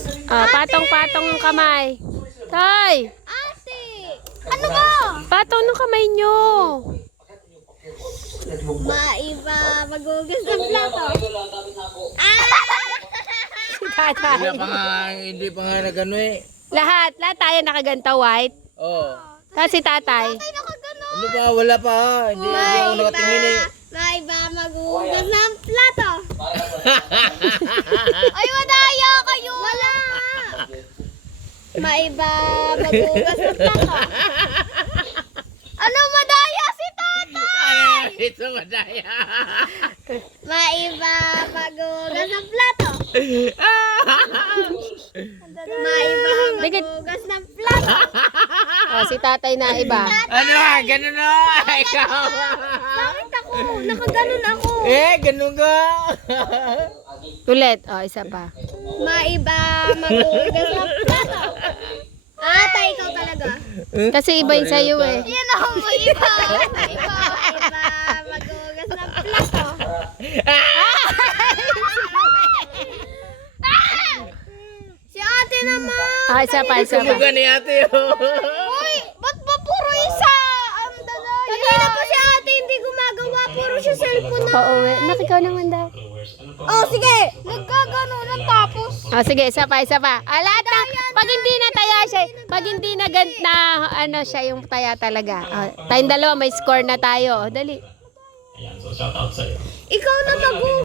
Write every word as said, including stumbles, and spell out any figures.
Ah, patong-patong ang kamay. Tay, Ate! Ano ba? patong ng kamay nyo. Maiba, magugas ng plato. Ah! Si tatay. Hindi pa nga, hindi pa nga nagano eh. Lahat, lahat tayo nakaganta white. Oh. Tapos si tatay. Ay, nakagano. Ano pa? Wala pa. Hindi, hindi ako nakatingin eh. Maiba, magugas ng plato. Ay, madaya kayo. Wala. Maiba, magugas ng plato. Ano madaya si tatay? Ano ito madaya? Maiba, magugas ng plato. Maiba, magugas ng plato. Oh, si tatay na iba. Ano ah? Ganun na. Ikaw. Bakit ako? Nakaganon ako. Eh, ganun ka. Ulit. Oh, isa pa. Maiba, magugas ng plato. Ata, ikaw talaga. Kasi iba yung sa'yo eh. Yan ako, maiba. Maiba, maiba, magugas ng plato. Si ate naman. Ah, isa pa, isa pa. Kamuga ni ate oh. Uy, ba't ba puro isa? Ang dadaya. Kanina pa si ate hindi gumagawa. Puro siya cellphone na. Oo, eh. Nakikaw naman daw. Oh, sige. Nagkagano na tapos. Oh, sige, isa pa, isa pa. Ah, lahat na, pag hindi na taya siya, pag hindi na, gan, na ano siya yung taya talaga. Oh, tayong dalawa, may score na tayo. Oh, dali. Ayan, so shout out sa'yo. Ikaw na mag